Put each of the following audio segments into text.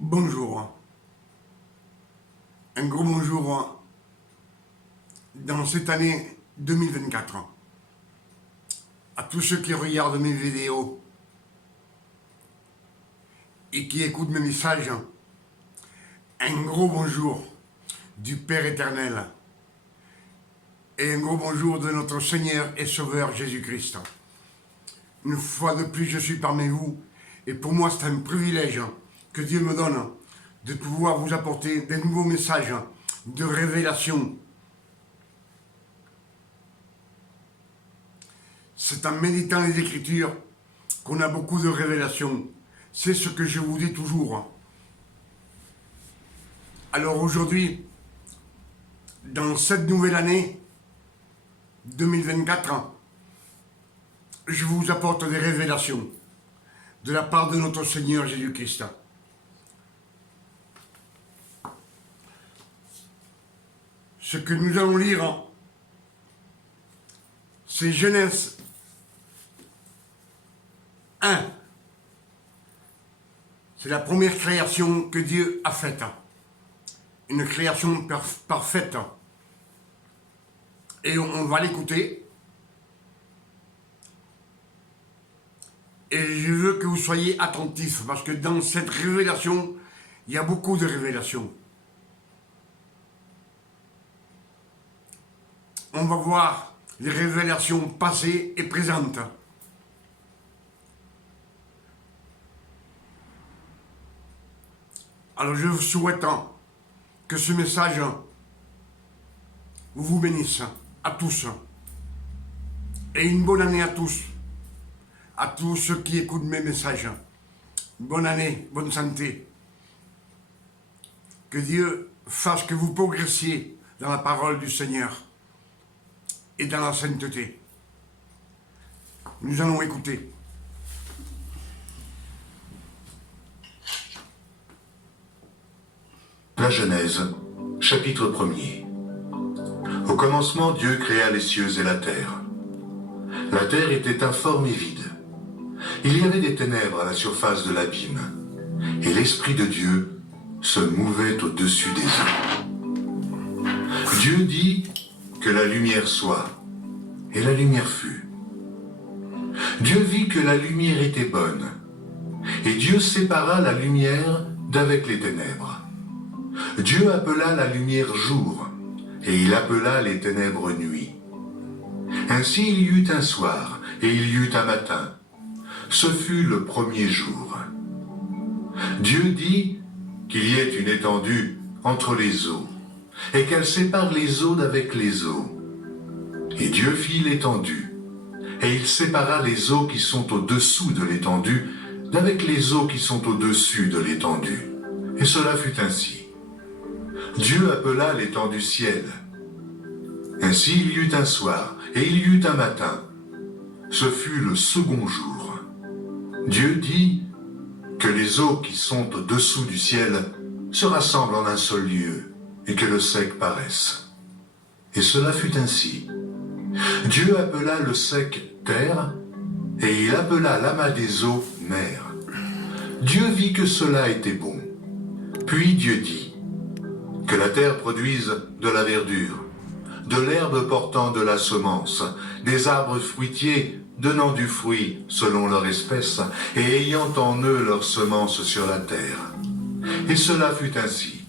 Bonjour. Un gros bonjour dans cette année 2024. À tous ceux qui regardent mes vidéos et qui écoutent mes messages, un gros bonjour du Père éternel et un gros bonjour de notre Seigneur et Sauveur Jésus-Christ. Une fois de plus, je suis parmi vous et pour moi c'est un privilège que Dieu me donne de pouvoir vous apporter des nouveaux messages de révélation. C'est en méditant les Écritures qu'on a beaucoup de révélations. C'est ce que je vous dis toujours. Alors aujourd'hui, dans cette nouvelle année 2024, je vous apporte des révélations de la part de notre Seigneur Jésus-Christ. Ce que nous allons lire, c'est Genèse 1. C'est la première création que Dieu a faite. Une création parfaite. Et on va l'écouter. Et je veux que vous soyez attentifs, parce que dans cette révélation, il y a beaucoup de révélations. On va voir les révélations passées et présentes. Alors je vous souhaite que ce message vous bénisse à tous. Et une bonne année à tous ceux qui écoutent mes messages. Bonne année, bonne santé. Que Dieu fasse que vous progressiez dans la parole du Seigneur et dans la sainteté. Nous allons écouter. La Genèse, chapitre 1er. Au commencement, Dieu créa les cieux et la terre. La terre était informe et vide. Il y avait des ténèbres à la surface de l'abîme, et l'Esprit de Dieu se mouvait au-dessus des eaux. Dieu dit que la lumière soit, et la lumière fut. Dieu vit que la lumière était bonne, et Dieu sépara la lumière d'avec les ténèbres. Dieu appela la lumière jour, et il appela les ténèbres nuit. Ainsi il y eut un soir, et il y eut un matin. Ce fut le premier jour. Dieu dit qu'il y ait une étendue entre les eaux, et qu'elle sépare les eaux d'avec les eaux. Et Dieu fit l'étendue, et il sépara les eaux qui sont au-dessous de l'étendue d'avec les eaux qui sont au-dessus de l'étendue. Et cela fut ainsi. Dieu appela l'étendue ciel. Ainsi il y eut un soir, et il y eut un matin. Ce fut le second jour. Dieu dit que les eaux qui sont au-dessous du ciel se rassemblent en un seul lieu, et que le sec paraisse. Et cela fut ainsi. Dieu appela le sec terre, et il appela l'amas des eaux mer. Dieu vit que cela était bon. Puis Dieu dit que la terre produise de la verdure, de l'herbe portant de la semence, des arbres fruitiers donnant du fruit selon leur espèce, et ayant en eux leur semence sur la terre. Et cela fut ainsi.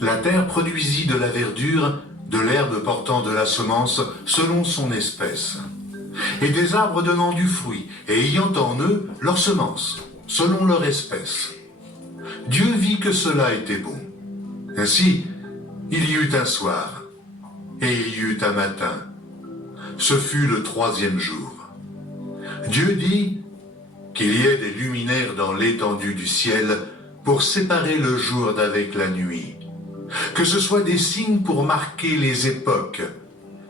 La terre produisit de la verdure, de l'herbe portant de la semence selon son espèce, et des arbres donnant du fruit, et ayant en eux leur semence, selon leur espèce. Dieu vit que cela était bon. Ainsi, il y eut un soir, et il y eut un matin. Ce fut le troisième jour. Dieu dit qu'il y ait des luminaires dans l'étendue du ciel pour séparer le jour d'avec la nuit, que ce soit des signes pour marquer les époques,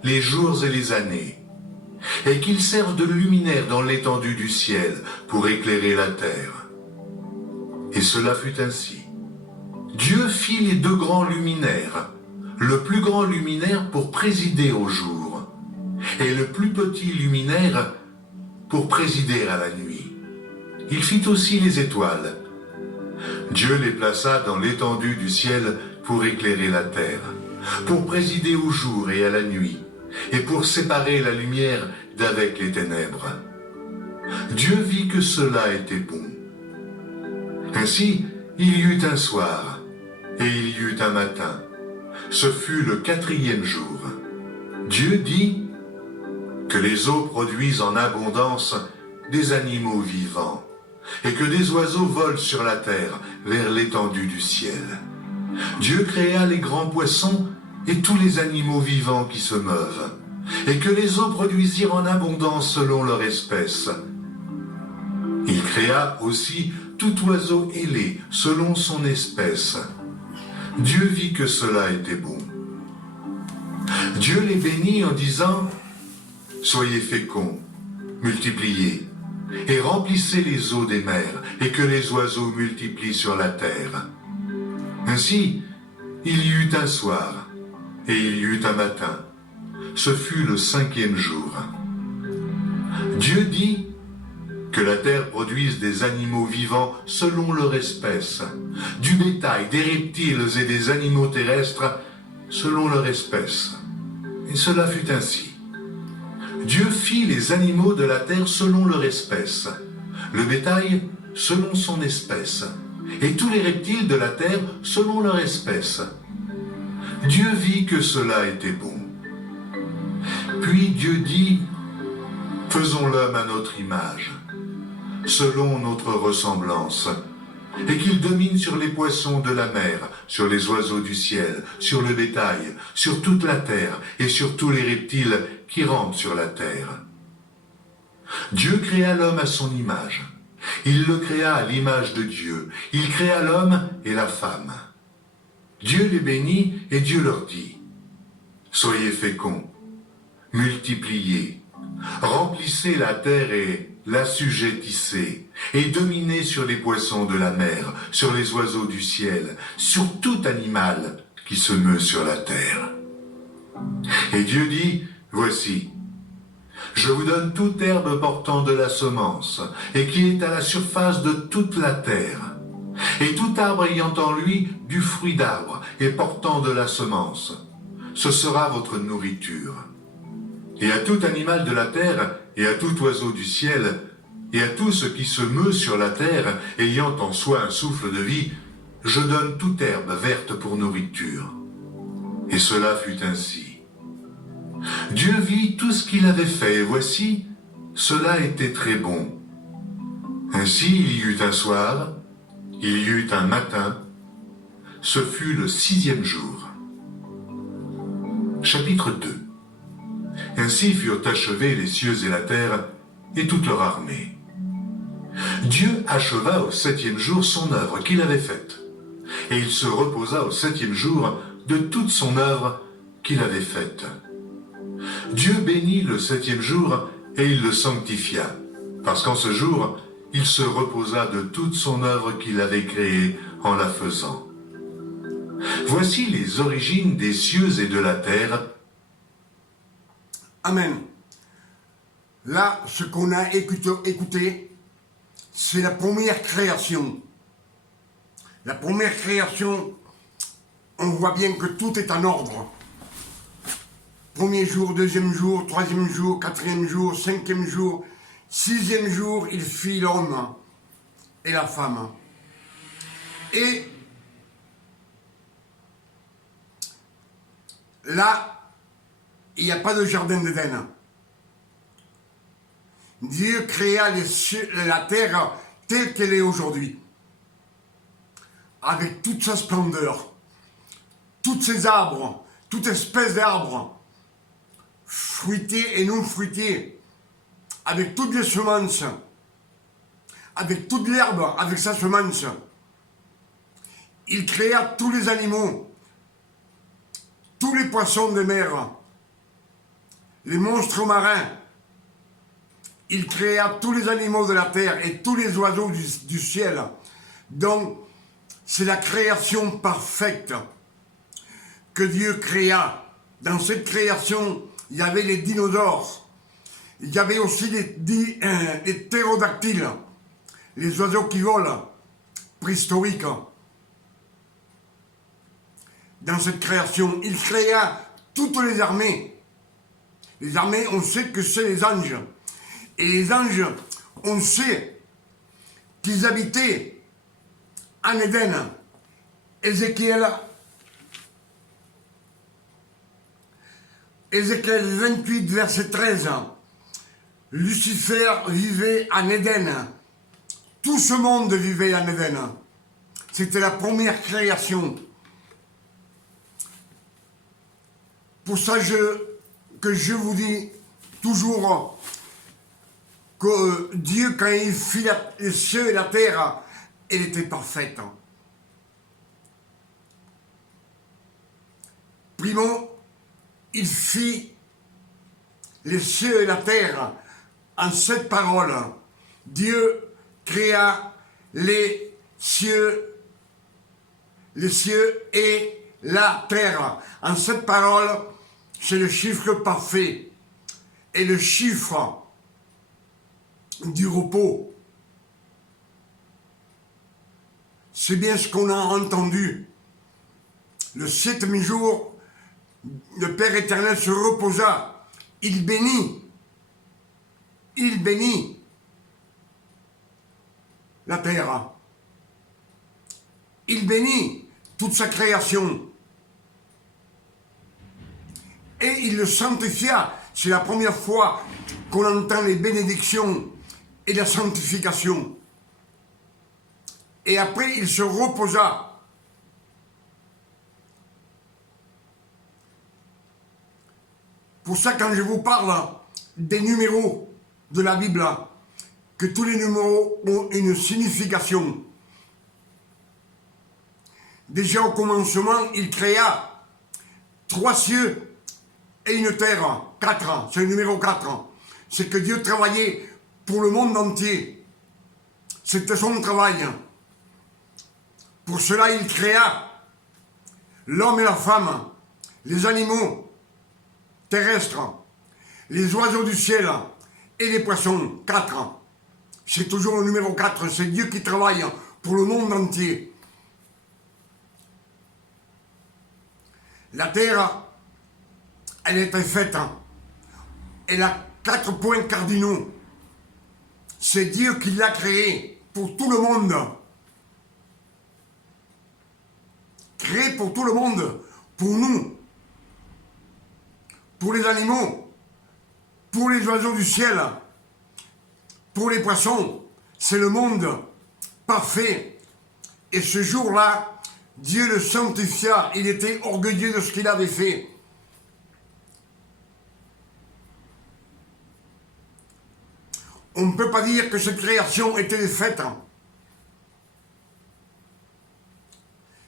les jours et les années, et qu'ils servent de luminaires dans l'étendue du ciel pour éclairer la terre. Et cela fut ainsi. Dieu fit les deux grands luminaires, le plus grand luminaire pour présider au jour, et le plus petit luminaire pour présider à la nuit. Il fit aussi les étoiles. Dieu les plaça dans l'étendue du ciel pour éclairer la terre, pour présider au jour et à la nuit, et pour séparer la lumière d'avec les ténèbres. Dieu vit que cela était bon. Ainsi, il y eut un soir, et il y eut un matin. Ce fut le 4e jour. Dieu dit que les eaux produisent en abondance des animaux vivants, et que des oiseaux volent sur la terre vers l'étendue du ciel. Dieu créa les grands poissons et tous les animaux vivants qui se meuvent, et que les eaux produisirent en abondance selon leur espèce. Il créa aussi tout oiseau ailé selon son espèce. Dieu vit que cela était bon. Dieu les bénit en disant « Soyez féconds, multipliez, et remplissez les eaux des mers, et que les oiseaux multiplient sur la terre. » Ainsi, il y eut un soir, et il y eut un matin. Ce fut le 5e jour. Dieu dit que la terre produise des animaux vivants selon leur espèce, du bétail, des reptiles et des animaux terrestres selon leur espèce. Et cela fut ainsi. Dieu fit les animaux de la terre selon leur espèce, le bétail selon son espèce, et tous les reptiles de la terre selon leur espèce. Dieu vit que cela était bon. Puis Dieu dit, « Faisons l'homme à notre image, selon notre ressemblance, et qu'il domine sur les poissons de la mer, sur les oiseaux du ciel, sur le bétail, sur toute la terre et sur tous les reptiles qui rampent sur la terre. » Dieu créa l'homme à son image. Il le créa à l'image de Dieu. Il créa l'homme et la femme. Dieu les bénit et Dieu leur dit, « Soyez féconds, multipliez, remplissez la terre et l'assujettissez, et dominez sur les poissons de la mer, sur les oiseaux du ciel, sur tout animal qui se meut sur la terre. » Et Dieu dit, « Voici, je vous donne toute herbe portant de la semence, et qui est à la surface de toute la terre, et tout arbre ayant en lui du fruit d'arbre, et portant de la semence. Ce sera votre nourriture. Et à tout animal de la terre, et à tout oiseau du ciel, et à tout ce qui se meut sur la terre, ayant en soi un souffle de vie, je donne toute herbe verte pour nourriture. » Et cela fut ainsi. Dieu vit tout ce qu'il avait fait, et voici, cela était très bon. Ainsi il y eut un soir, il y eut un matin, ce fut le 6e jour. Chapitre 2. Ainsi furent achevés les cieux et la terre, et toute leur armée. Dieu acheva au 7e jour son œuvre qu'il avait faite, et il se reposa au 7e jour de toute son œuvre qu'il avait faite. Dieu bénit le 7e jour, et il le sanctifia, parce qu'en ce jour, il se reposa de toute son œuvre qu'il avait créée en la faisant. Voici les origines des cieux et de la terre. Amen. Là, ce qu'on a écouté, c'est la première création. La première création, on voit bien que tout est en ordre. Premier jour, 2e jour, 3e jour, 4e jour, 5e jour, 6e jour, il fit l'homme et la femme. Et là, il n'y a pas de jardin d'Éden. Dieu créa la terre telle qu'elle est aujourd'hui, avec toute sa splendeur, tous ses arbres, toute espèce d'arbres, fruités et non fruités, avec toutes les semences, avec toute l'herbe, avec sa semence. Il créa tous les animaux, tous les poissons de mer, les monstres marins. Il créa tous les animaux de la terre et tous les oiseaux du ciel. Donc, c'est la création parfaite que Dieu créa. Dans cette création, il y avait les dinosaures, Il y avait aussi les ptérodactyles, les oiseaux qui volent, préhistoriques. Dans cette création, il créa toutes les armées. Les armées, on sait que c'est les anges. Et les anges, on sait qu'ils habitaient en Éden. Ézéchiel 28, verset 13. Lucifer vivait en Éden. Tout ce monde vivait en Éden. C'était la première création. Pour ça que je vous dis toujours que Dieu, quand il fit les cieux et la terre, elle était parfaite. Primo, il fit les cieux et la terre en cette parole. Dieu créa les cieux et la terre. En cette parole, c'est le chiffre parfait et le chiffre du repos. C'est bien ce qu'on a entendu. Le 7e jour, le Père éternel se reposa. Il bénit la terre. Il bénit toute sa création. Et il le sanctifia. C'est la première fois qu'on entend les bénédictions et la sanctification. Et après, il se reposa. Pour ça, quand je vous parle des numéros de la Bible, que tous les numéros ont une signification. Déjà au commencement, il créa 3 cieux et une terre. 4, c'est le numéro 4. C'est que Dieu travaillait pour le monde entier. C'était son travail. Pour cela, il créa l'homme et la femme, les animaux terrestres, les oiseaux du ciel et les poissons. 4. C'est toujours le numéro 4. C'est Dieu qui travaille pour le monde entier. La terre, elle était faite. Elle a 4 points cardinaux. C'est Dieu qui l'a créée pour tout le monde. Créée pour tout le monde. Pour nous. Pour les animaux. Pour les oiseaux du ciel. Pour les poissons. C'est le monde parfait. Et ce jour-là, Dieu le sanctifia. Il était orgueilleux de ce qu'il avait fait. On ne peut pas dire que cette création était défaite.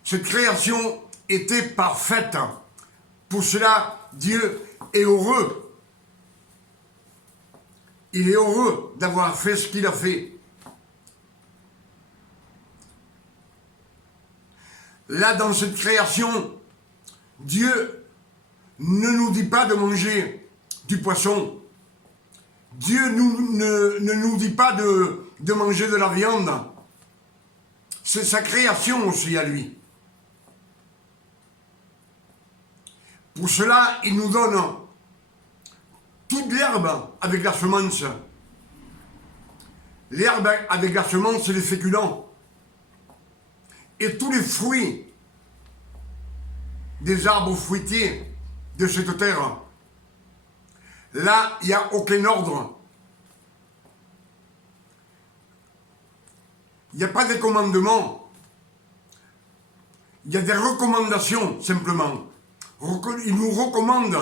Cette création était parfaite. Pour cela, Dieu est heureux. Il est heureux d'avoir fait ce qu'il a fait. Là, dans cette création, Dieu ne nous dit pas de manger du poisson. Dieu ne nous dit pas de manger de la viande. C'est sa création aussi à lui. Pour cela, il nous donne toute l'herbe avec la semence. L'herbe avec la semence, c'est les féculents. Et tous les fruits des arbres fruitiers de cette terre. Là, il n'y a aucun ordre. Il n'y a pas de commandement. Il y a des recommandations, simplement. Il nous recommande,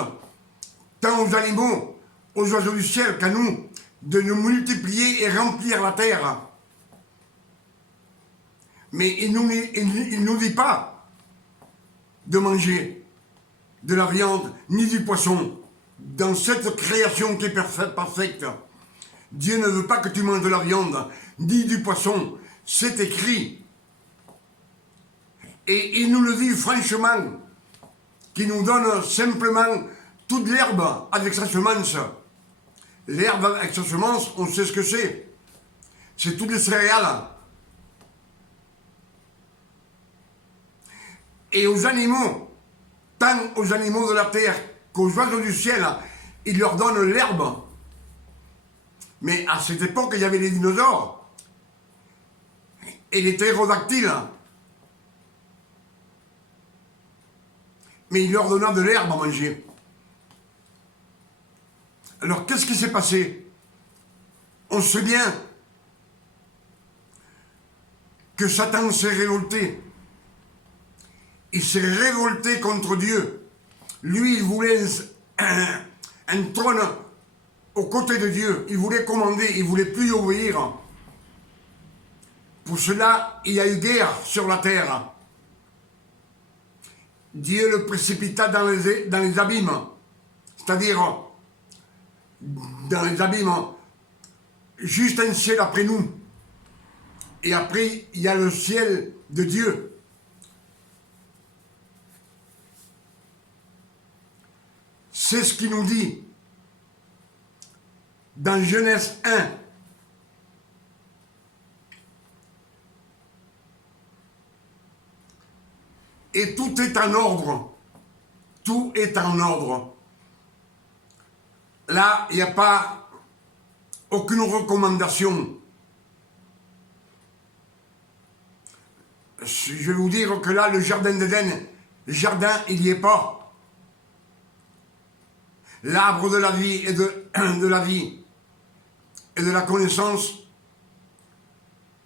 tant aux animaux, aux oiseaux du ciel qu'à nous, de nous multiplier et remplir la terre. Mais il nous dit pas de manger de la viande ni du poisson. Dans cette création qui est parfaite, Dieu ne veut pas que tu manges de la viande ni du poisson. C'est écrit. Et il nous le dit franchement, qu'il nous donne simplement toute l'herbe avec sa semence. L'herbe avec sa semence, on sait ce que c'est. C'est toutes les céréales. Et aux animaux, tant aux animaux de la terre qu'aux oiseaux du ciel, il leur donne l'herbe. Mais à cette époque, il y avait les dinosaures et les ptérodactyles. Mais il leur donna de l'herbe à manger. Alors, qu'est-ce qui s'est passé? On sait bien que Satan s'est révolté. Il s'est révolté contre Dieu. Lui, il voulait un trône aux côtés de Dieu. Il voulait commander, il ne voulait plus y obéir. Pour cela, il y a eu guerre sur la terre. Dieu le précipita dans les abîmes. C'est-à-dire, dans les abîmes, juste un ciel après nous. Et après, il y a le ciel de Dieu. C'est ce qu'il nous dit dans Genèse 1. Et tout est en ordre. Tout est en ordre. Là, il n'y a pas aucune recommandation. Je vais vous dire que là, le jardin d'Éden, le jardin, il n'y est pas. L'arbre de la vie et de la vie et de la connaissance,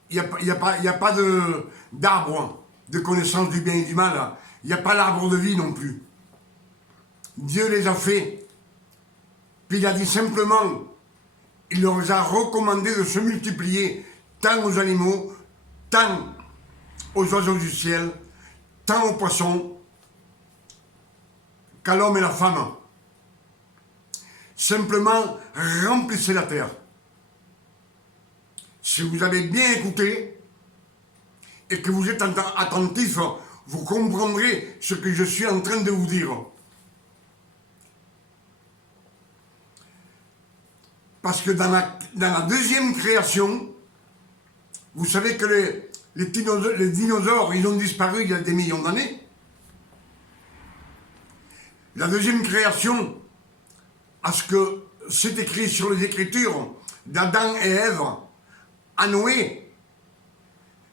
il n'y a pas d'arbre de connaissance du bien et du mal. Il n'y a pas l'arbre de vie non plus. Dieu les a fait. Puis il a dit simplement, il leur a recommandé de se multiplier tant aux animaux, tant aux oiseaux du ciel, tant aux poissons, qu'à l'homme et la femme. Simplement, remplissez la terre. Si vous avez bien écouté et que vous êtes attentif, vous comprendrez ce que je suis en train de vous dire. Parce que dans la deuxième création, vous savez que les dinosaures, ils ont disparu il y a des millions d'années. La deuxième création, à ce que c'est écrit sur les Écritures d'Adam et Ève, à Noé,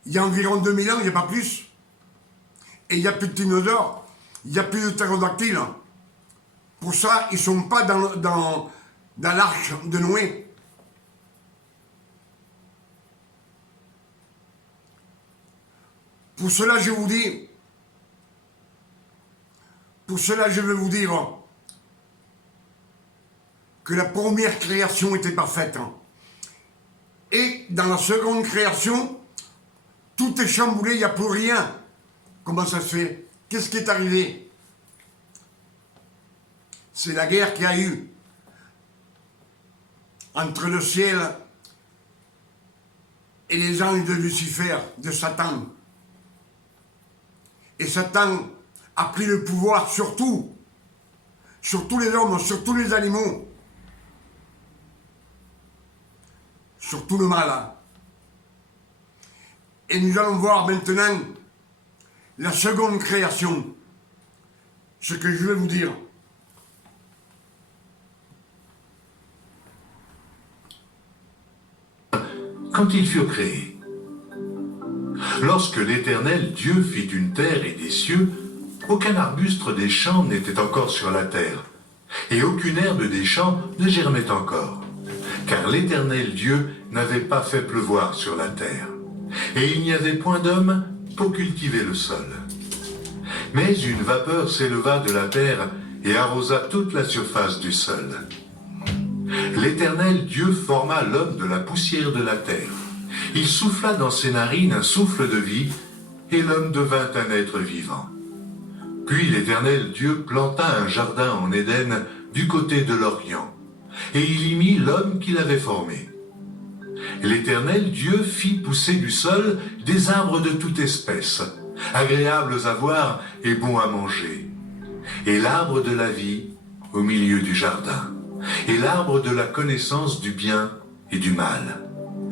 il y a environ 2000 ans, il n'y a pas plus. Et il n'y a plus de dinosaures, il n'y a plus de ptérodactyles. Pour ça, ils ne sont pas dans l'arche de Noé. Pour cela, je vous dis, pour cela, je vais vous dire que la première création était parfaite. Et dans la seconde création, tout est chamboulé, il n'y a plus rien. Comment ça se fait? Qu'est-ce qui est arrivé? C'est la guerre qu'il y a eu entre le ciel et les anges de Lucifer, de Satan. Et Satan a pris le pouvoir sur tout, sur tous les hommes, sur tous les animaux, sur tout le mal. Et nous allons voir maintenant la seconde création, ce que je vais vous dire. Quand ils furent créés. Lorsque l'Éternel Dieu fit une terre et des cieux, aucun arbuste des champs n'était encore sur la terre, et aucune herbe des champs ne germait encore, car l'Éternel Dieu n'avait pas fait pleuvoir sur la terre, et il n'y avait point d'homme pour cultiver le sol. Mais une vapeur s'éleva de la terre et arrosa toute la surface du sol. L'Éternel Dieu forma l'homme de la poussière de la terre. Il souffla dans ses narines un souffle de vie, et l'homme devint un être vivant. Puis l'Éternel Dieu planta un jardin en Éden du côté de l'Orient, et il y mit l'homme qu'il avait formé. L'Éternel Dieu fit pousser du sol des arbres de toute espèce, agréables à voir et bons à manger, et l'arbre de la vie au milieu du jardin, et l'arbre de la connaissance du bien et du mal.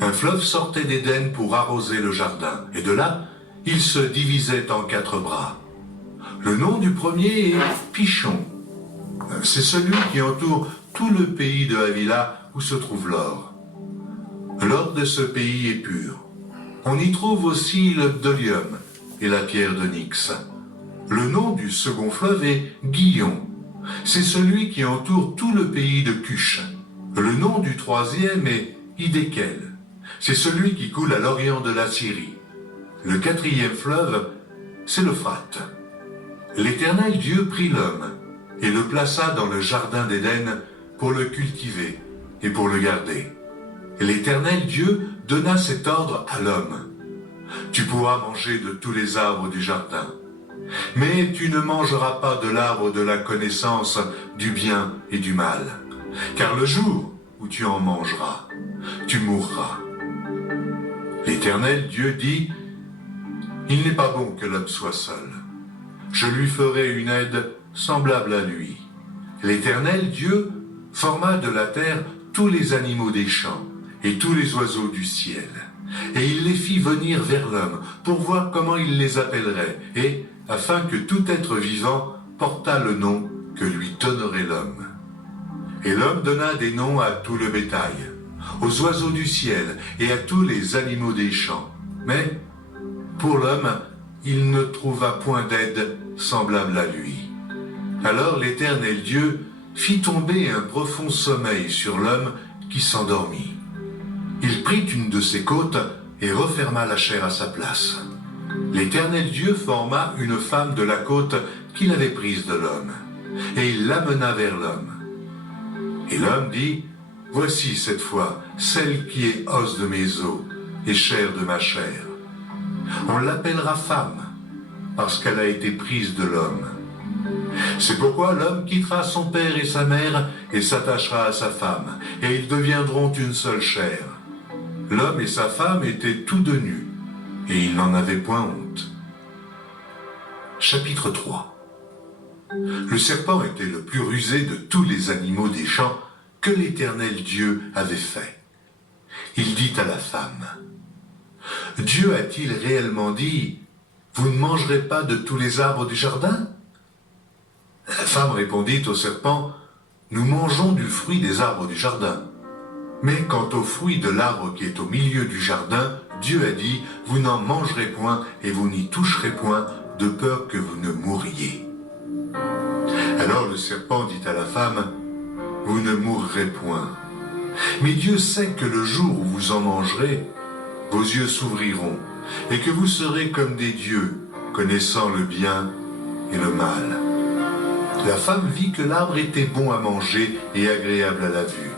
Un fleuve sortait d'Éden pour arroser le jardin, et de là, il se divisait en 4 bras. Le nom du premier est Pichon. C'est celui qui entoure tout le pays de Havila où se trouve l'or. L'or de ce pays est pur. On y trouve aussi le bdellium et la pierre d'onyx. Le nom du second fleuve est Gihon. C'est celui qui entoure tout le pays de Cush. Le nom du troisième est Hidékel. C'est celui qui coule à l'orient de la Syrie. Le 4e fleuve, c'est l'Euphrate. L'Éternel Dieu prit l'homme et le plaça dans le jardin d'Éden pour le cultiver et pour le garder. L'Éternel Dieu donna cet ordre à l'homme. Tu pourras manger de tous les arbres du jardin, mais tu ne mangeras pas de l'arbre de la connaissance du bien et du mal, car le jour où tu en mangeras, tu mourras. L'Éternel Dieu dit, il n'est pas bon que l'homme soit seul. Je lui ferai une aide semblable à lui. L'Éternel Dieu forma de la terre tous les animaux des champs et tous les oiseaux du ciel. Et il les fit venir vers l'homme pour voir comment il les appellerait, et afin que tout être vivant portât le nom que lui donnerait l'homme. Et l'homme donna des noms à tout le bétail, aux oiseaux du ciel et à tous les animaux des champs. Mais pour l'homme, il ne trouva point d'aide semblable à lui. Alors l'Éternel Dieu fit tomber un profond sommeil sur l'homme qui s'endormit. Il prit une de ses côtes et referma la chair à sa place. L'Éternel Dieu forma une femme de la côte qu'il avait prise de l'homme, et il l'amena vers l'homme. Et l'homme dit, « Voici cette fois celle qui est os de mes os et chair de ma chair. On l'appellera femme, parce qu'elle a été prise de l'homme. C'est pourquoi l'homme quittera son père et sa mère et s'attachera à sa femme, et ils deviendront une seule chair. L'homme et sa femme étaient tous deux nus, et ils n'en avaient point honte. » Chapitre 3. Le serpent était le plus rusé de tous les animaux des champs que l'Éternel Dieu avait fait. Il dit à la femme, « Dieu a-t-il réellement dit, « Vous ne mangerez pas de tous les arbres du jardin ?» La femme répondit au serpent, « Nous mangeons du fruit des arbres du jardin. Mais quant au fruit de l'arbre qui est au milieu du jardin, Dieu a dit, « Vous n'en mangerez point et vous n'y toucherez point, de peur que vous ne mouriez. » Alors le serpent dit à la femme, « Vous ne mourrez point. Mais Dieu sait que le jour où vous en mangerez, vos yeux s'ouvriront, et que vous serez comme des dieux, connaissant le bien et le mal. » La femme vit que l'arbre était bon à manger et agréable à la vue,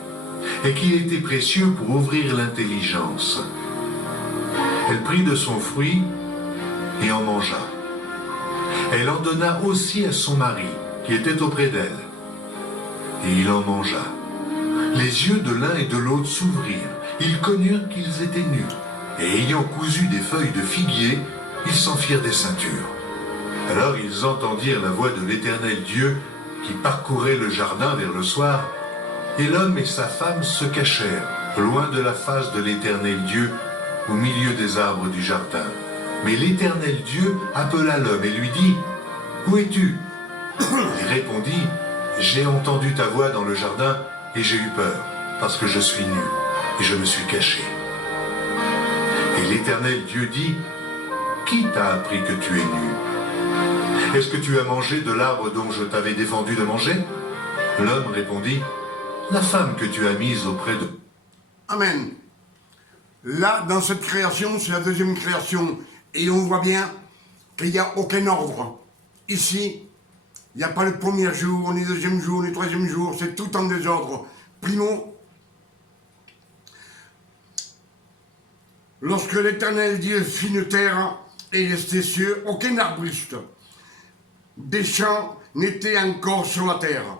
et qu'il était précieux pour ouvrir l'intelligence. Elle prit de son fruit et en mangea. Elle en donna aussi à son mari, qui était auprès d'elle, et il en mangea. Les yeux de l'un et de l'autre s'ouvrirent, ils connurent qu'ils étaient nus, et ayant cousu des feuilles de figuier, ils s'en firent des ceintures. Alors ils entendirent la voix de l'Éternel Dieu qui parcourait le jardin vers le soir, et l'homme et sa femme se cachèrent, loin de la face de l'Éternel Dieu, au milieu des arbres du jardin. Mais l'Éternel Dieu appela l'homme et lui dit, « Où es-tu » Il répondit, « J'ai entendu ta voix dans le jardin et j'ai eu peur, parce que je suis nu et je me suis caché. » Et l'Éternel Dieu dit, « Qui t'a appris que tu es nu ? Est-ce que tu as mangé de l'arbre dont je t'avais défendu de manger ?» L'homme répondit, « La femme que tu as mise auprès de... » Amen. Là, dans cette création, c'est la deuxième création. Et on voit bien qu'il n'y a aucun ordre. Ici, il n'y a pas le premier jour, ni le deuxième jour, ni le troisième jour. C'est tout en désordre. Primo, lorsque l'Éternel Dieu fit une terre et les cieux, aucun arbuste des champs n'était encore sur la terre.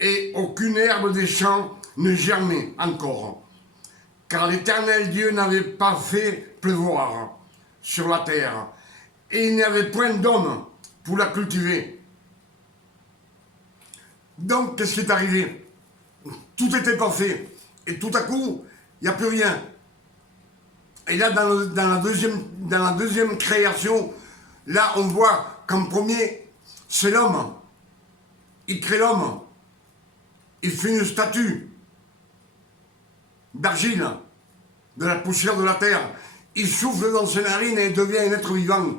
Et aucune herbe des champs ne germait encore. Car l'Éternel Dieu n'avait pas fait pleuvoir sur la terre, et il n'y avait point d'homme pour la cultiver. Donc, qu'est-ce qui est arrivé? tout était parfait. Et tout à coup, il n'y a plus rien. Et là, dans la deuxième création, là, on voit qu'en premier, c'est l'homme. Il crée l'homme. Il fait une statue d'argile, de la poussière de la terre. Il souffle dans ses narines et devient un être vivant.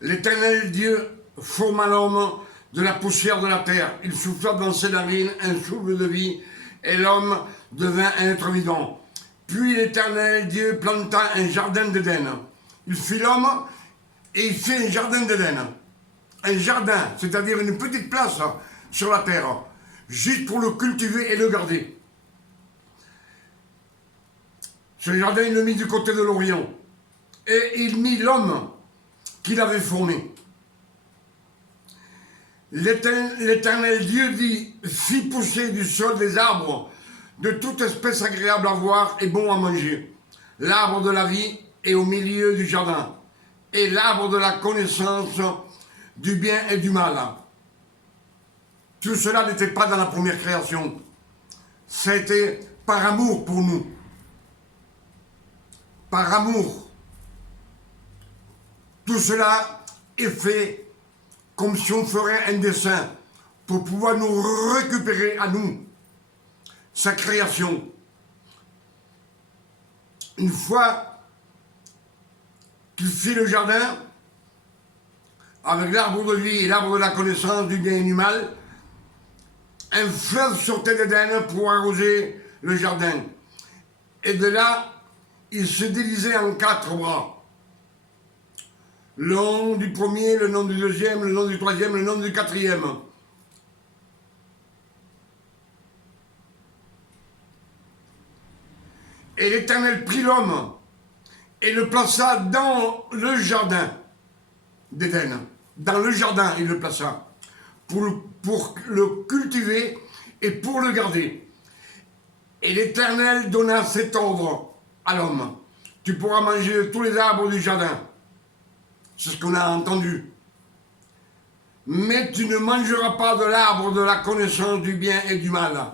L'Éternel Dieu forma l'homme de la poussière de la terre. Il souffla dans ses narines un souffle de vie, et l'homme devint un être vivant. Puis l'Éternel Dieu planta un jardin d'Éden. Il fit l'homme et il fit un jardin d'Éden. Un jardin, c'est-à-dire une petite place sur la terre, juste pour le cultiver et le garder. Ce jardin, il le mit du côté de l'Orient. Et il mit l'homme qu'il avait formé. L'Éternel Dieu dit, fit pousser du sol des arbres de toute espèce agréable à voir et bon à manger. L'arbre de la vie est au milieu du jardin, et l'arbre de la connaissance du bien et du mal. Tout cela n'était pas dans la première création. C'était par amour pour nous. Par amour. Tout cela est fait comme si on ferait un dessin pour pouvoir nous récupérer à nous, sa création. Une fois qu'il fit le jardin, avec l'arbre de vie et l'arbre de la connaissance du bien et du mal, un fleuve sortait d'Éden pour arroser le jardin. Et de là, il se divisait en 4 bras. Le nom du premier, le nom du deuxième, le nom du troisième, le nom du quatrième. Et l'Éternel prit l'homme et le plaça dans le jardin d'Éden. Dans le jardin, il le plaça pour le cultiver et pour le garder. Et l'Éternel donna cet ordre à l'homme. Tu pourras manger de tous les arbres du jardin. C'est ce qu'on a entendu. Mais tu ne mangeras pas de l'arbre de la connaissance du bien et du mal.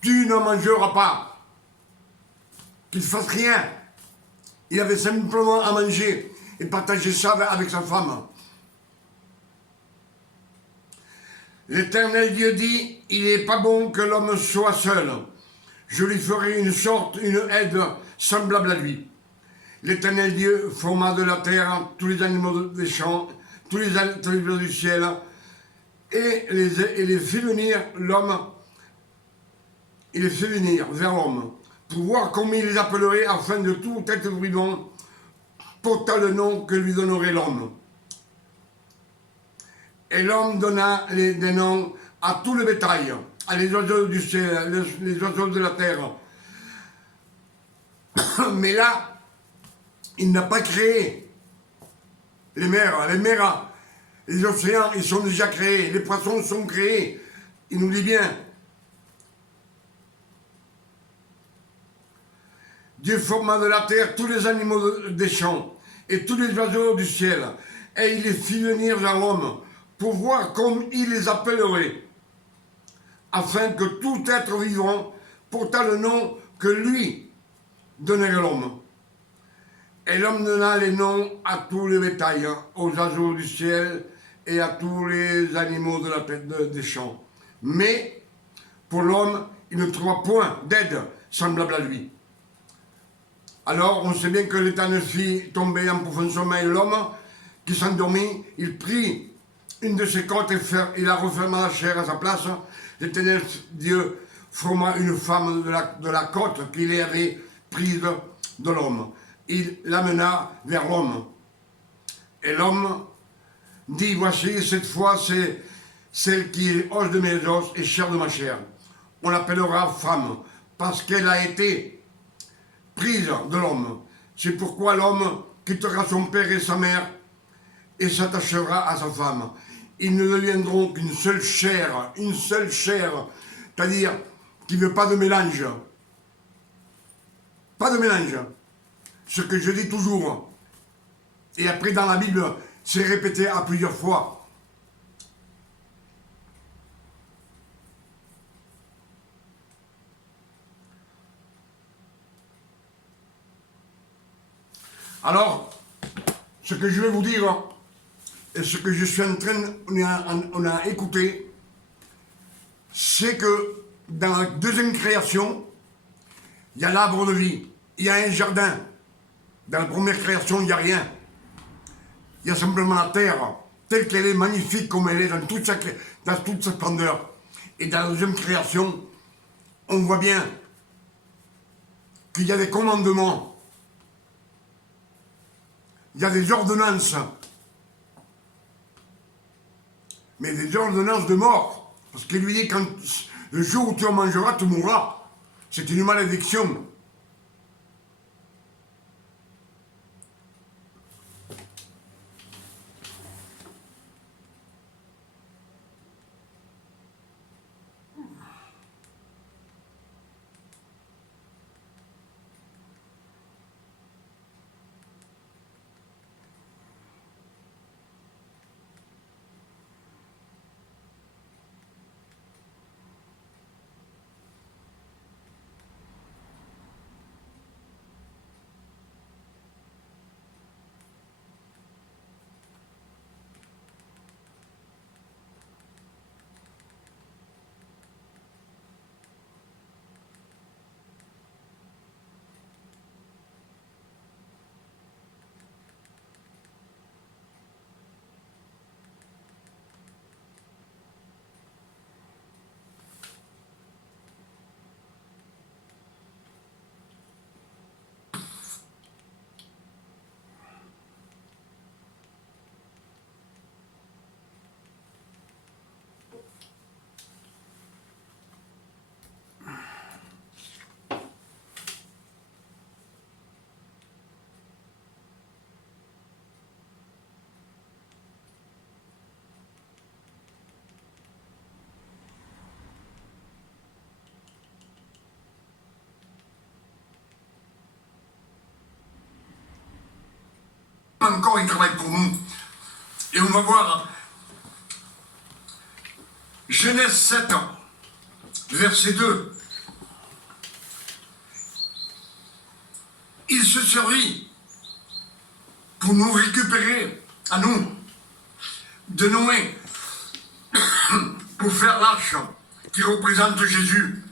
Tu ne mangeras pas. Qu'il ne fasse rien. Il avait simplement à manger et partager ça avec sa femme. L'Éternel Dieu dit, il n'est pas bon que l'homme soit seul. Je lui ferai une aide semblable à lui. L'Éternel Dieu forma de la terre tous les animaux des champs, tous les oiseaux du ciel, et les fit venir l'homme, il les fit venir vers l'homme, pour voir comment il les appellerait, afin de tout être vivant, porta le nom que lui donnerait l'homme. Et l'homme donna des noms à tout le bétail, à les oiseaux du ciel, les oiseaux de la terre. Mais là, il n'a pas créé les mers, les océans, ils sont déjà créés, les poissons sont créés. Il nous dit bien. Dieu forma de la terre tous les animaux des champs et tous les oiseaux du ciel, et il les fit venir vers l'homme pour voir comme il les appellerait, afin que tout être vivant portât le nom que lui donnerait l'homme. Et l'homme donna les noms à tous les bétails, aux oiseaux du ciel et à tous les animaux de la tête des champs. Mais pour l'homme, il ne trouva point d'aide semblable à lui. Alors, on sait bien que l'Éternel fit tomber en profond sommeil l'homme qui s'endormit. Il prit une de ses côtes et il la referma la chair à sa place. L'Éternel Dieu forma une femme de la côte qu'il avait prise de l'homme. Il l'amena vers l'homme. Et l'homme dit, voici, cette fois, c'est celle qui est os de mes os et chair de ma chair. On l'appellera femme, parce qu'elle a été prise de l'homme. C'est pourquoi l'homme quittera son père et sa mère et s'attachera à sa femme. Ils ne deviendront qu'une seule chair, c'est-à-dire qu'il ne veut pas de mélange. Pas de mélange. Ce que je dis toujours, Et après, dans la Bible, c'est répété à plusieurs fois. Alors, ce que je vais vous dire, et ce que je suis en train, on a écouté, c'est que dans la deuxième création, il y a l'arbre de vie, il y a un jardin. Dans la première création, il n'y a rien. Il y a simplement la terre, telle qu'elle est, magnifique comme elle est, dans toute sa splendeur. Et dans la deuxième création, on voit bien qu'il y a des commandements, il y a des ordonnances, mais des ordonnances de mort. Parce qu'il lui dit, quand le jour où tu en mangeras, tu mourras. C'est une malédiction. Encore, il travaille pour nous. Et on va voir Genèse 7, verset 2. Il se servit pour nous récupérer, à nous, de Noé, pour faire l'arche qui représente Jésus.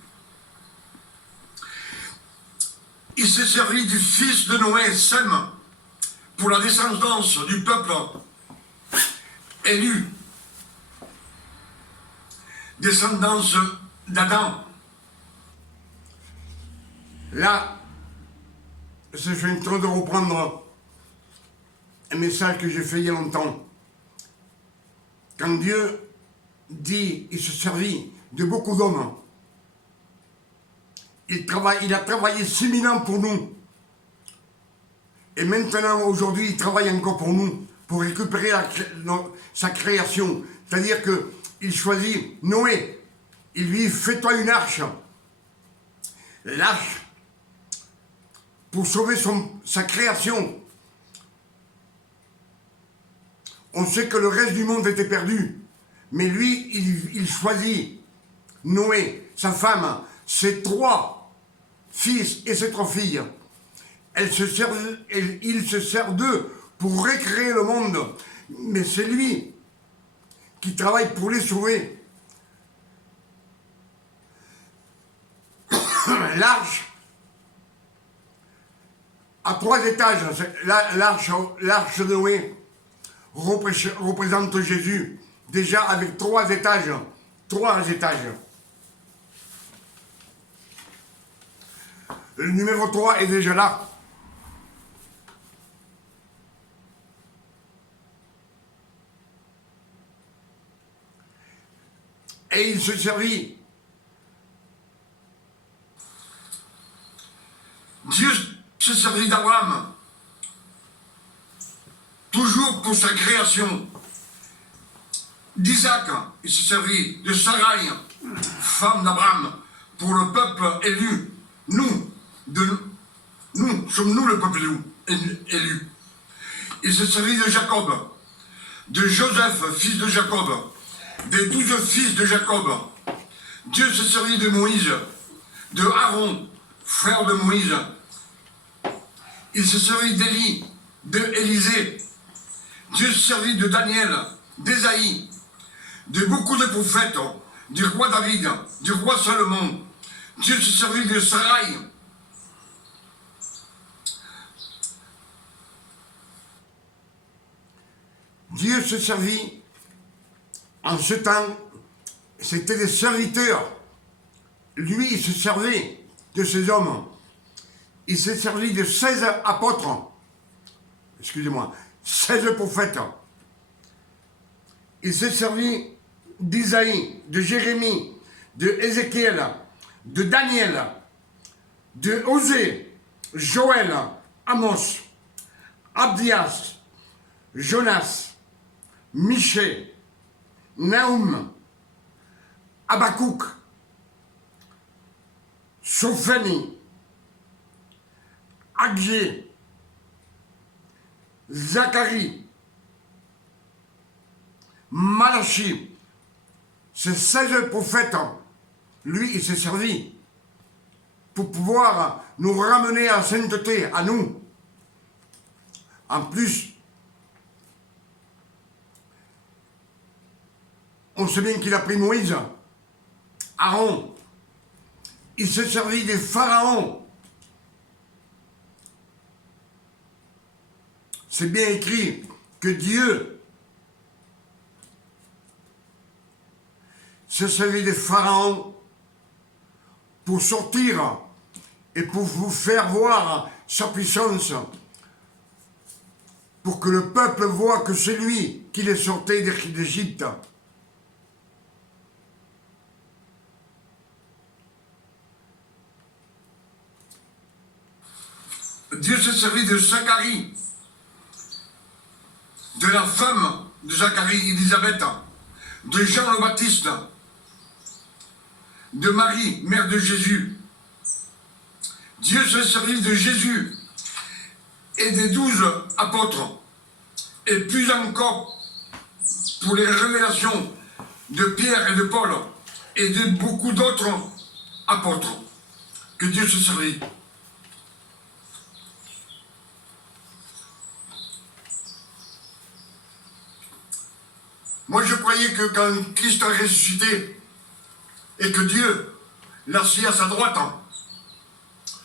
Il s'est servi du fils de Noé, Sem, pour la descendance du peuple élu, descendance d'Adam. Là, je suis en train de reprendre un message que j'ai fait il y a longtemps. Quand Dieu dit, il se servit de beaucoup d'hommes. Il a travaillé 6000 ans pour nous. Et maintenant, aujourd'hui, il travaille encore pour nous, pour récupérer sa création. C'est-à-dire qu'il choisit Noé. Il lui dit, fais-toi une arche. L'arche, pour sauver sa création. On sait que le reste du monde était perdu. Mais lui, il choisit Noé, sa femme, ses 3 fils et ses 3 filles. Il se sert d'eux pour recréer le monde. Mais c'est lui qui travaille pour les sauver. L'arche a 3 étages. L'arche de Noé représente Jésus. Déjà avec 3 étages. 3 étages. Le numéro 3 est déjà là. Et il se servit. Dieu se servit d'Abraham. Toujours pour sa création. D'Isaac, il se servit de Sarai, femme d'Abraham, pour le peuple élu. Nous, sommes-nous le peuple élu. Il se servit de Jacob, de Joseph, fils de Jacob, des 12 fils de Jacob. Dieu se servit de Moïse, de Aaron, frère de Moïse. Il se servit d'Élie, d'Élisée. Dieu se servit de Daniel, d'Ésaïe, de beaucoup de prophètes, du roi David, du roi Salomon. Dieu se servit de Sarai. Dieu se servit, en ce temps, c'était des serviteurs. Lui, il se servait de ces hommes. Il s'est servi de 16 apôtres. Excusez-moi, 16 prophètes. Il s'est servi d'Isaïe, de Jérémie, de Ézéchiel, de Daniel, de Osée, Joël, Amos, Abdias, Jonas, Michée, Naoum, Habakkuk, Sophanie, Agé, Zacharie, Malachi. Ces 16 prophètes, lui, il s'est servi pour pouvoir nous ramener à la sainteté, à nous. En plus, on sait bien qu'il a pris Moïse, Aaron. Il s'est servi des pharaons. C'est bien écrit que Dieu s'est servi des pharaons pour sortir et pour vous faire voir sa puissance, pour que le peuple voie que c'est lui qui les sortait d'Égypte. Dieu s'est servi de Zacharie, de la femme de Zacharie, Élisabeth, de Jean le Baptiste, de Marie, mère de Jésus. Dieu s'est servi de Jésus et des 12 apôtres, et plus encore pour les révélations de Pierre et de Paul, et de beaucoup d'autres apôtres que Dieu s'est servi. Moi, je croyais que quand Christ a ressuscité et que Dieu l'a assis à sa droite,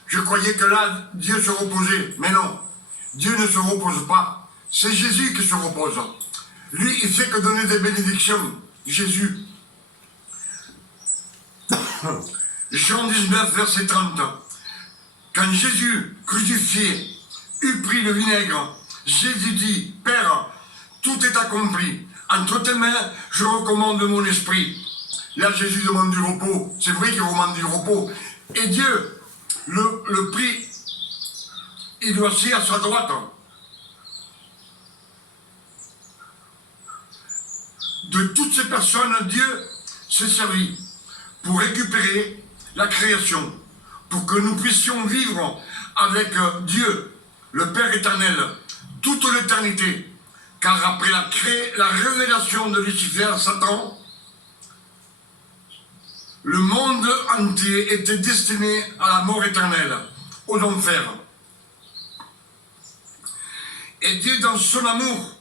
je croyais que là, Dieu se reposait. Mais non, Dieu ne se repose pas. C'est Jésus qui se repose. Lui, il fait que donner des bénédictions. Jésus. Jean 19, verset 30. Quand Jésus, crucifié, eut pris le vinaigre, Jésus dit, Père, tout est accompli. Entre tes mains, je recommande mon esprit. Là, Jésus demande du repos. C'est vrai qu'il demande du repos. Et Dieu le prit, il doit assis à sa droite. De toutes ces personnes, Dieu s'est servi pour récupérer la création, pour que nous puissions vivre avec Dieu, le Père éternel, toute l'éternité. Car après la révélation de Lucifer, Satan, le monde entier était destiné à la mort éternelle, aux enfers. Et Dieu, dans son amour,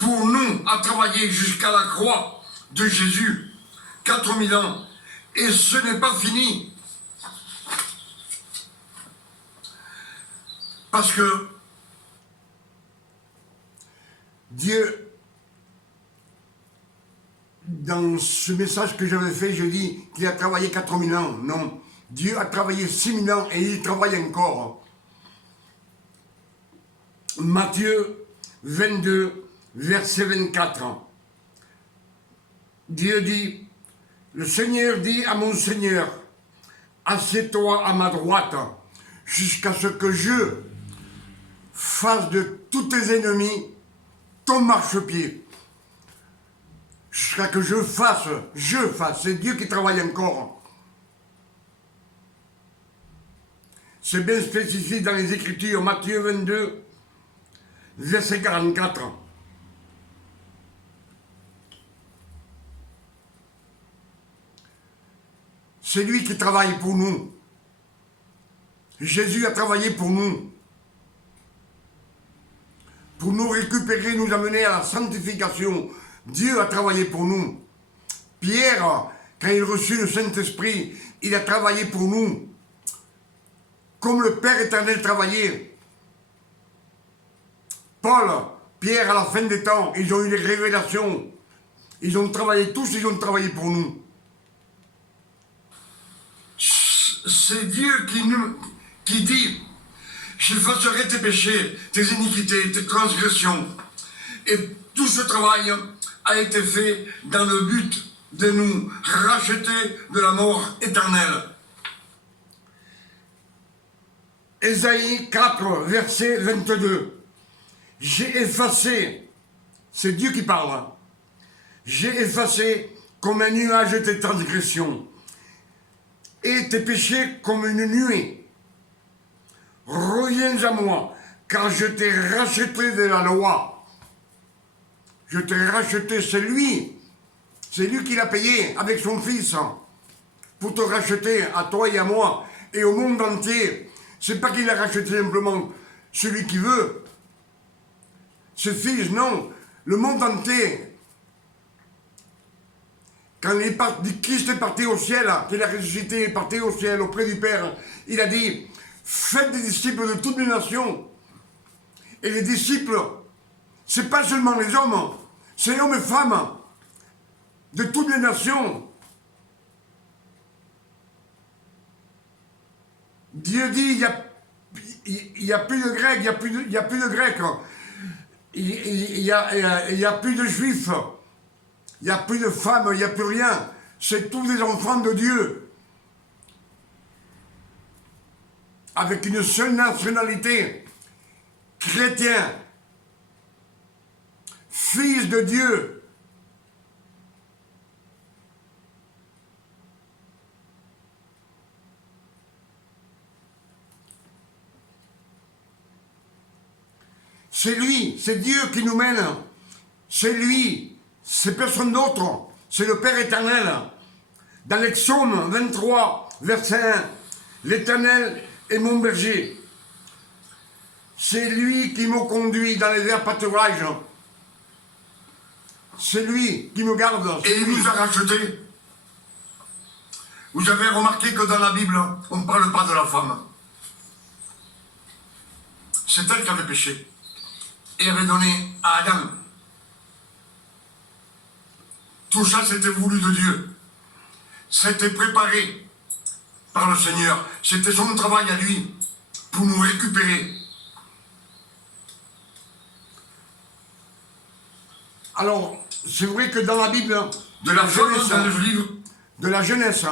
pour nous, a travaillé jusqu'à la croix de Jésus, 4000 ans. Et ce n'est pas fini. Parce que Dieu, dans ce message que j'avais fait, je dis qu'il a travaillé 4000 ans. Non, Dieu a travaillé 6000 ans et il travaille encore. Matthieu 22, verset 24. Dieu dit, le Seigneur dit à mon Seigneur, assieds-toi à ma droite, jusqu'à ce que je fasse de tous tes ennemis ton marchepied. Jusqu'à que je fasse, c'est Dieu qui travaille encore. C'est bien spécifié dans les Écritures, Matthieu 22, verset 44. C'est lui qui travaille pour nous. Jésus a travaillé pour nous récupérer, nous amener à la sanctification. Dieu a travaillé pour nous. Pierre, quand il reçut le Saint-Esprit, il a travaillé pour nous. Comme le Père éternel travaillait. Paul, Pierre, à la fin des temps, ils ont eu des révélations. Ils ont travaillé tous, ils ont travaillé pour nous. C'est Dieu qui dit, j'effacerai tes péchés, tes iniquités, tes transgressions. Et tout ce travail a été fait dans le but de nous racheter de la mort éternelle. Ésaïe 4, verset 22. J'ai effacé, c'est Dieu qui parle, j'ai effacé comme un nuage tes transgressions et tes péchés comme une nuée. Reviens à moi, car je t'ai racheté de la loi. Je t'ai racheté, c'est lui qui l'a payé avec son fils pour te racheter à toi et à moi et au monde entier. C'est pas qu'il a racheté simplement celui qui veut, ses fils, non, le monde entier. Quand Christ est parti au ciel, qu'il a ressuscité, est parti au ciel auprès du Père, il a dit, faites des disciples de toutes les nations. Et les disciples, c'est pas seulement les hommes, c'est hommes et femmes de toutes les nations. Dieu dit, il n'y a plus de Grecs, il n'y a plus de Grecs, il n'y a plus de Juifs, il n'y a plus de femmes, il n'y a plus rien. C'est tous des enfants de Dieu. Avec une seule nationalité, chrétien, fils de Dieu. C'est lui, c'est Dieu qui nous mène. C'est lui, c'est personne d'autre. C'est le Père éternel. Dans l'Exode 23, verset 1, l'Éternel est mon berger. C'est lui qui me conduit dans les verts pâturages. C'est lui qui me garde. Et il nous a rachetés. Vous avez remarqué que dans la Bible, on ne parle pas de la femme. C'est elle qui avait péché et avait donné à Adam. Tout ça, c'était voulu de Dieu. C'était préparé par le Seigneur. C'était son travail à lui pour nous récupérer. Alors, c'est vrai que dans la Bible, de la Genèse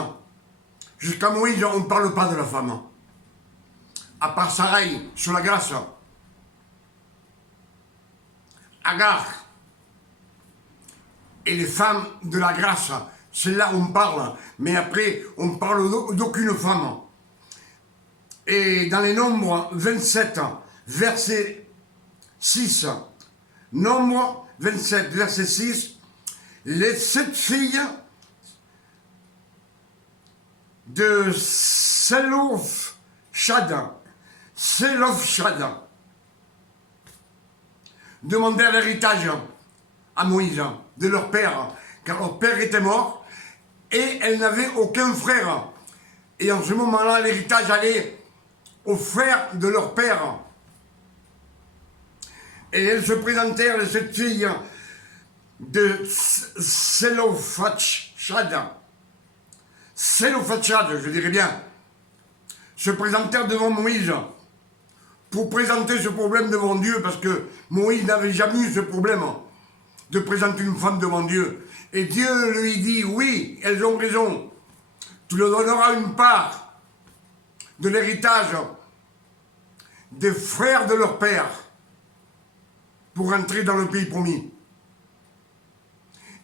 jusqu'à Moïse, on ne parle pas de la femme. À part Sarai, sur la grâce. Agar et les femmes de la grâce, c'est là où on parle, mais après on parle d'aucune femme. Et dans les Nombres 27, verset 6, Nombre 27, verset 6, les 7 filles de Sélofchad demandèrent l'héritage à Moïse de leur père, car leur père était mort et elles n'avaient aucun frère. Et en ce moment-là, l'héritage allait aux frères de leur père. Et elles se présentèrent, les 7 filles de Sélofchad, je dirais bien, se présentèrent devant Moïse pour présenter ce problème devant Dieu, parce que Moïse n'avait jamais eu ce problème de présenter une femme devant Dieu. Et Dieu lui dit, oui, elles ont raison, tu leur donneras une part de l'héritage des frères de leur père pour entrer dans le pays promis.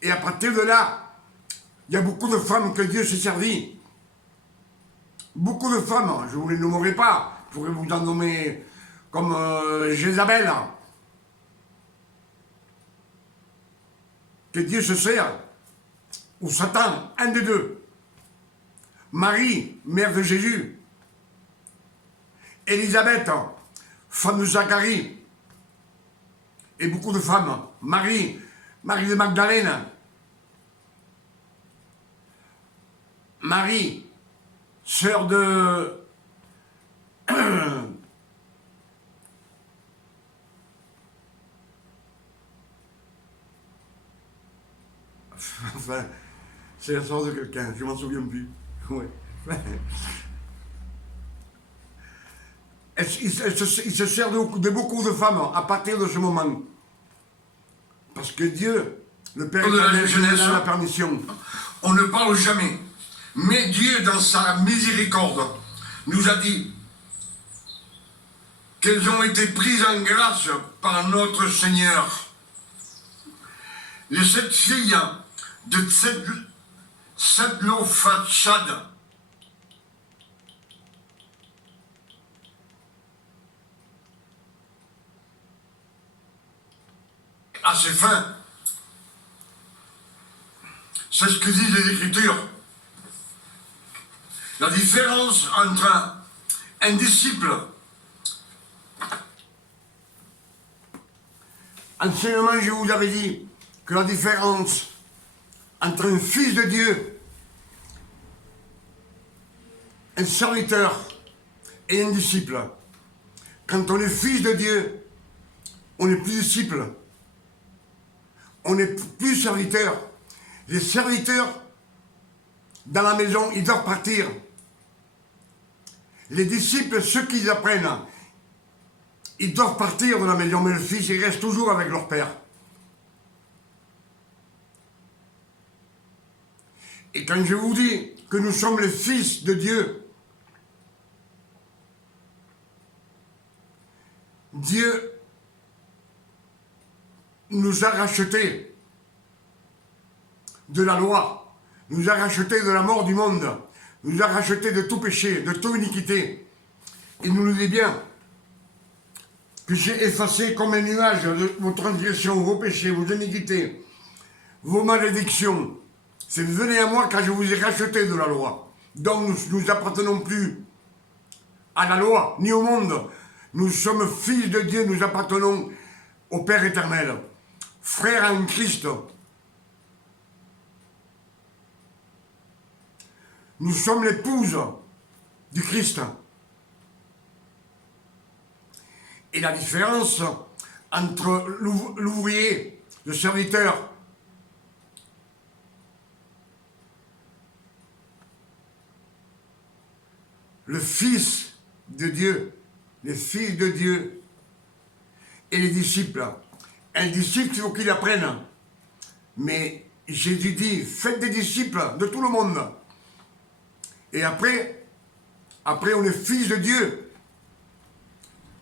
Et à partir de là, il y a beaucoup de femmes que Dieu s'est servi. Beaucoup de femmes, je ne vous les nommerai pas, je pourrais vous en nommer comme Jézabel, que Dieu se sert, ou Satan, un des deux. Marie, mère de Jésus. Élisabeth, femme de Zacharie. Et beaucoup de femmes. Marie de Magdalène. Marie, sœur de... Enfin, c'est la sœur de quelqu'un, je m'en souviens plus. Ouais. Il se sert de beaucoup de femmes à partir de ce moment. Parce que Dieu, le Père éternel, nous donne la permission. On ne parle jamais. Mais Dieu, dans sa miséricorde, nous a dit qu'elles ont été prises en grâce par notre Seigneur. Les 7 filles de Tzedlophadsad, à ses fins, c'est ce que disent les Écritures. La différence entre un disciple, anciennement je vous avais dit que la différence entre un fils de Dieu, un serviteur et un disciple, quand on est fils de Dieu, on n'est plus disciple, on n'est plus serviteur. Les serviteurs dans la maison, ils doivent partir. Les disciples, ceux qui apprennent, ils doivent partir de la maison, mais le fils, il reste toujours avec leur père. Et quand je vous dis que nous sommes les fils de Dieu, Dieu nous a rachetés de la loi, nous a rachetés de la mort du monde, nous a rachetés de tout péché, de toute iniquité. Il nous le dit bien, que j'ai effacé comme un nuage vos transgressions, vos péchés, vos iniquités, vos malédictions. C'est venez à moi car je vous ai racheté de la loi. Donc nous appartenons plus à la loi, ni au monde. Nous sommes fils de Dieu, nous appartenons au Père éternel. Frères en Christ. Nous sommes l'épouse du Christ. Et la différence entre l'ouvrier, le serviteur, le Fils de Dieu, les fils de Dieu et les disciples. Un disciple, il faut qu'il apprenne. Mais Jésus dit, faites des disciples de tout le monde. Et après on est fils de Dieu.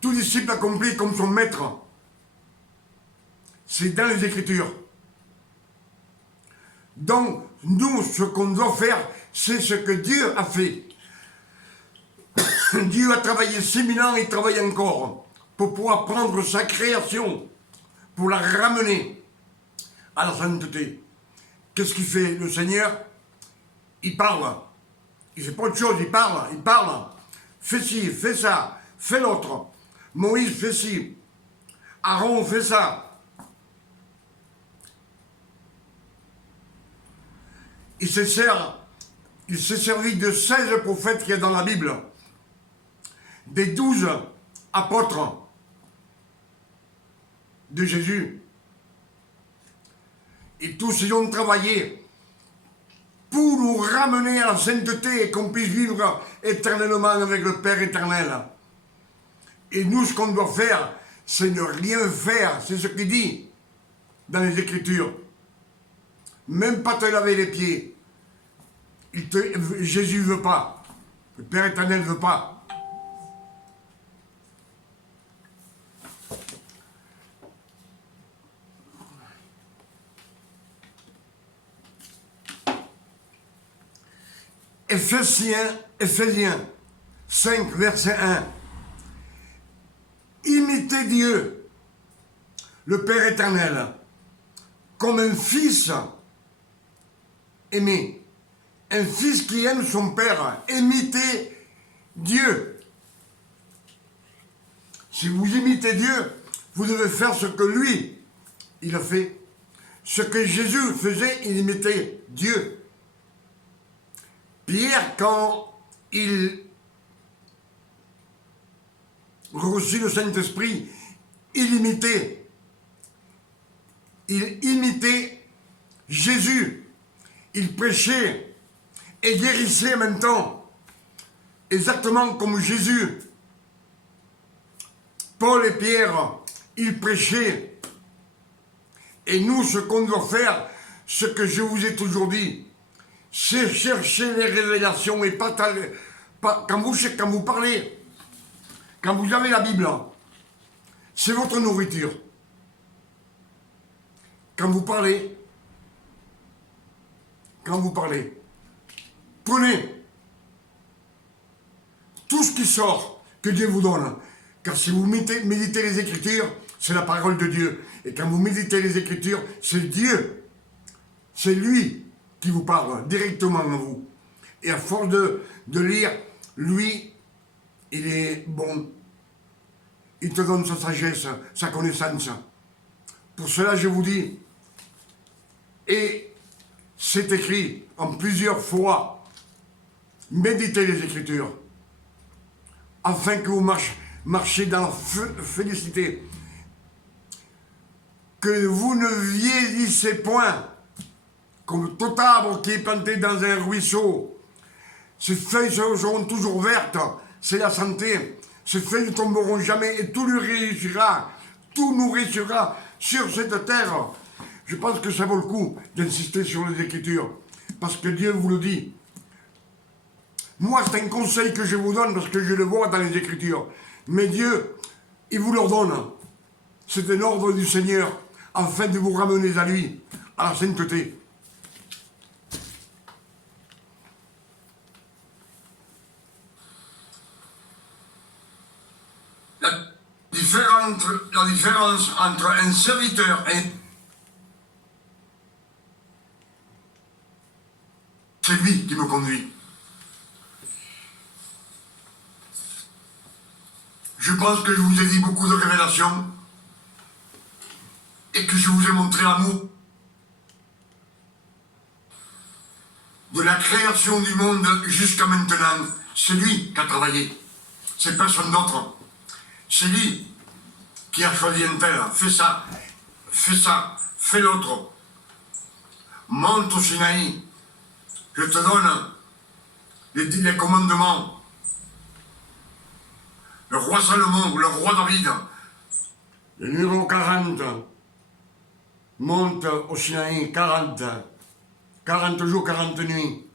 Tout disciple accompli comme son maître. C'est dans les Écritures. Donc, nous, ce qu'on doit faire, c'est ce que Dieu a fait. Dieu a travaillé 6000 ans et travaille encore pour pouvoir prendre sa création, pour la ramener à la sainteté. Qu'est-ce qu'il fait le Seigneur? Il parle. Il ne fait pas autre chose, il parle. Fais ci, fais ça, fais l'autre. Moïse fait ci. Aaron fait ça. Il s'est servi de 16 prophètes qu'il y a dans la Bible. Des 12 apôtres de Jésus. Et tous ils ont travaillé pour nous ramener à la sainteté et qu'on puisse vivre éternellement avec le Père éternel. Et nous, ce qu'on doit faire, c'est ne rien faire. C'est ce qu'il dit dans les Écritures. Même pas te laver les pieds. Jésus ne veut pas. Le Père éternel ne veut pas. Éphésiens 5, verset 1. Imitez Dieu, le Père éternel, comme un fils aimé. Un fils qui aime son père. Imitez Dieu. Si vous imitez Dieu, vous devez faire ce que lui, il a fait. Ce que Jésus faisait, il imitait Dieu. Pierre, quand il reçut le Saint-Esprit, il imitait Jésus. Il prêchait et guérissait en même temps, exactement comme Jésus. Paul et Pierre, ils prêchaient. Et nous, ce qu'on doit faire, ce que je vous ai toujours dit, c'est chercher les révélations et pas quand vous parlez, quand vous avez la Bible, c'est votre nourriture. Quand vous parlez, prenez tout ce qui sort que Dieu vous donne. Car si vous méditez les Écritures, c'est la parole de Dieu. Et quand vous méditez les Écritures, c'est Dieu. C'est lui qui vous parle directement à vous. Et à force de lire, lui, il est bon. Il te donne sa sagesse, sa connaissance. Pour cela, je vous dis, et c'est écrit en plusieurs fois, méditez les Écritures, afin que vous marchiez dans la félicité, que vous ne vieillissez point, comme tout arbre qui est planté dans un ruisseau. Ses feuilles seront toujours vertes, c'est la santé. Ses feuilles ne tomberont jamais et tout nourrira sur cette terre. Je pense que ça vaut le coup d'insister sur les Écritures, parce que Dieu vous le dit. Moi, c'est un conseil que je vous donne, parce que je le vois dans les Écritures. Mais Dieu, il vous l'ordonne. C'est un ordre du Seigneur, afin de vous ramener à lui, à la sainteté. La différence entre un serviteur et c'est lui qui me conduit. Je pense que je vous ai dit beaucoup de révélations et que je vous ai montré l'amour de la création du monde jusqu'à maintenant. C'est lui qui a travaillé, c'est personne d'autre. C'est lui qui a choisi un tel, fais ça, fais l'autre. Monte au Sinaï, je te donne les commandements. Le roi Salomon, le roi David. Le numéro 40 monte au Sinaï, 40 jours, 40 nuits.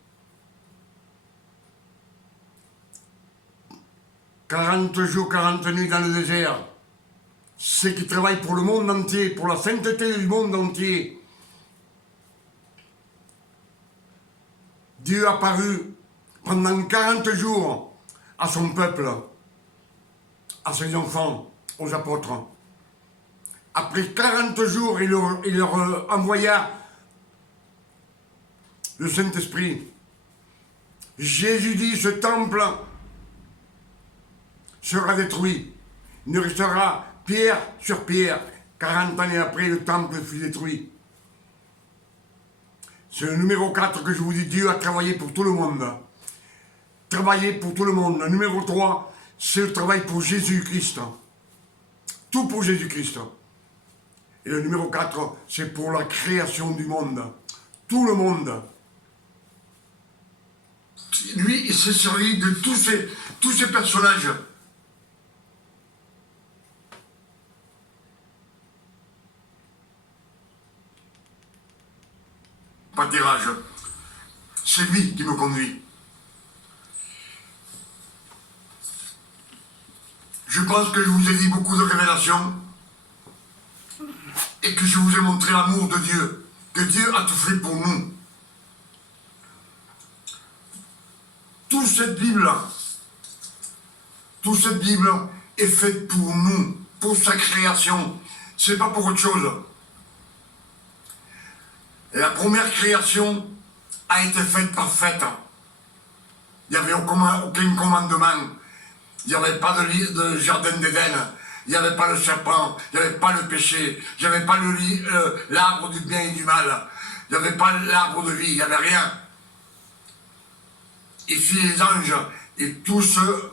40 jours, 40 nuits dans le désert. C'est qui travaille pour le monde entier, pour la sainteté du monde entier. Dieu a apparu pendant 40 jours à son peuple, à ses enfants, aux apôtres. Après 40 jours, il leur envoya le Saint-Esprit. Jésus dit, ce temple sera détruit. Il ne restera pierre sur pierre. 40 années après, le temple fut détruit. C'est le numéro 4 que je vous dis, Dieu a travaillé pour tout le monde. Travailler pour tout le monde. Le numéro 3, c'est le travail pour Jésus-Christ. Tout pour Jésus-Christ. Et le numéro 4, c'est pour la création du monde. Tout le monde. Lui, il s'est servi de tous ces personnages. Pâturage. C'est lui qui me conduit. Je pense que je vous ai dit beaucoup de révélations et que je vous ai montré l'amour de Dieu, que Dieu a tout fait pour nous. Toute cette Bible est faite pour nous, pour sa création. C'est pas pour autre chose. La première création a été faite parfaite. Il n'y avait aucun commandement. Il n'y avait pas de jardin d'Éden. Il n'y avait pas le serpent. Il n'y avait pas le péché. Il n'y avait pas l'arbre du bien et du mal. Il n'y avait pas l'arbre de vie. Il n'y avait rien. Et puis les anges et tout ce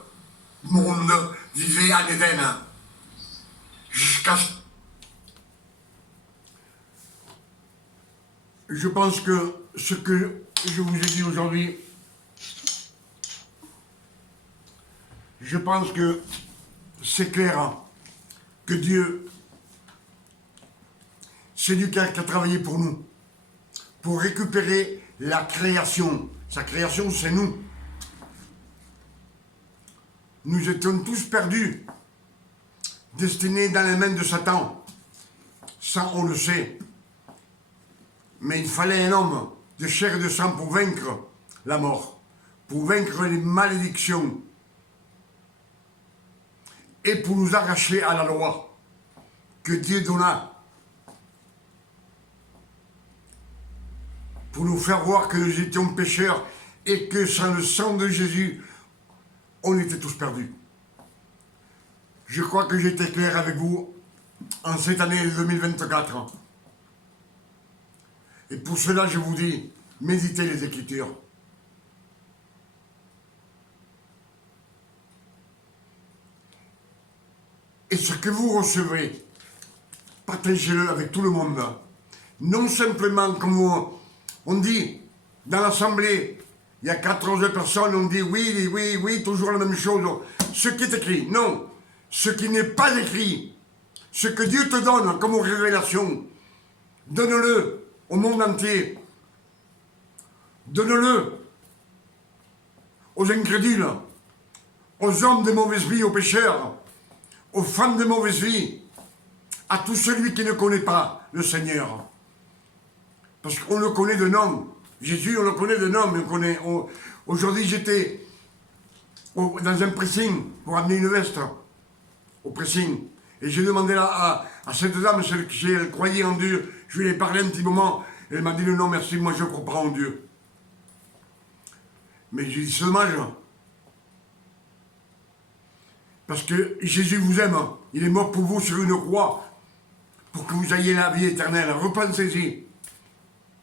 monde vivait en Éden. Jusqu'à... Je pense que ce que je vous ai dit aujourd'hui, je pense que c'est clair que Dieu, c'est lui qui a travaillé pour nous, pour récupérer la création. Sa création, c'est nous. Nous étions tous perdus, destinés dans les mains de Satan. Ça, on le sait. Mais il fallait un homme de chair et de sang pour vaincre la mort, pour vaincre les malédictions et pour nous arracher à la loi que Dieu donna, pour nous faire voir que nous étions pécheurs et que sans le sang de Jésus, on était tous perdus. Je crois que j'ai été clair avec vous en cette année 2024. Et pour cela, je vous dis, méditez les Écritures. Et ce que vous recevez, partagez-le avec tout le monde. Non simplement comme on dit dans l'Assemblée, il y a 14 personnes, on dit oui, oui, oui, toujours la même chose. Ce qui est écrit, non. Ce qui n'est pas écrit, ce que Dieu te donne comme révélation, donne-le au monde entier. Donne-le aux incrédules, aux hommes de mauvaise vie, aux pécheurs, aux femmes de mauvaise vie, à tout celui qui ne connaît pas le Seigneur. Parce qu'on le connaît de nom. Jésus, on le connaît de nom. Aujourd'hui, j'étais dans un pressing pour amener une veste au pressing. Et j'ai demandé à cette dame, celle qui elle croyait en Dieu, je lui ai parlé un petit moment, elle m'a dit non, merci, moi je crois pas en Dieu. Mais j'ai dit, c'est dommage. Parce que Jésus vous aime, il est mort pour vous sur une croix, pour que vous ayez la vie éternelle. Repensez-y.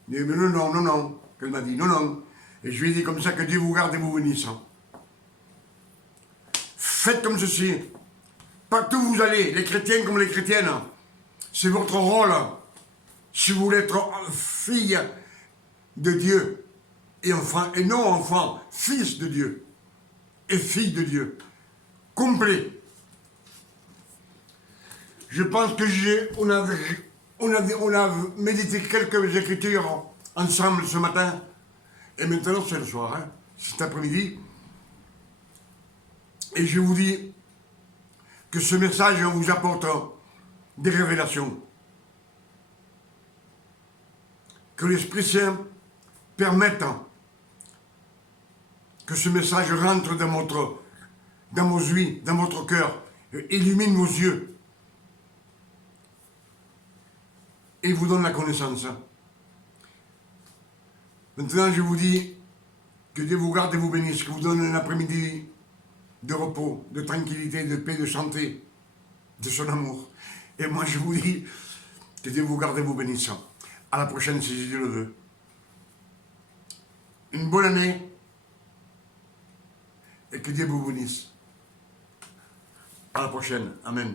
Mais non, non, non, non, qu'elle m'a dit, non, non. Et je lui ai dit comme ça, que Dieu vous garde et vous bénisse. Faites comme ceci. Partout où vous allez, les chrétiens comme les chrétiennes, c'est votre rôle. Si vous voulez être fille de Dieu, et enfant, et non enfant, fils de Dieu, et fille de Dieu, complet. Je pense que on a médité quelques écritures ensemble ce matin, et maintenant c'est le soir, hein, cet après-midi. Et je vous dis que ce message vous apporte des révélations. Que l'Esprit Saint permette que ce message rentre dans vos vies, dans votre cœur, illumine vos yeux et vous donne la connaissance. Maintenant, je vous dis que Dieu vous garde et vous bénisse, que vous donne un après-midi de repos, de tranquillité, de paix, de santé, de son amour. Et moi, je vous dis que Dieu vous garde et vous bénisse. À la prochaine, si Dieu le veut. Une bonne année et que Dieu vous bénisse. À la prochaine. Amen.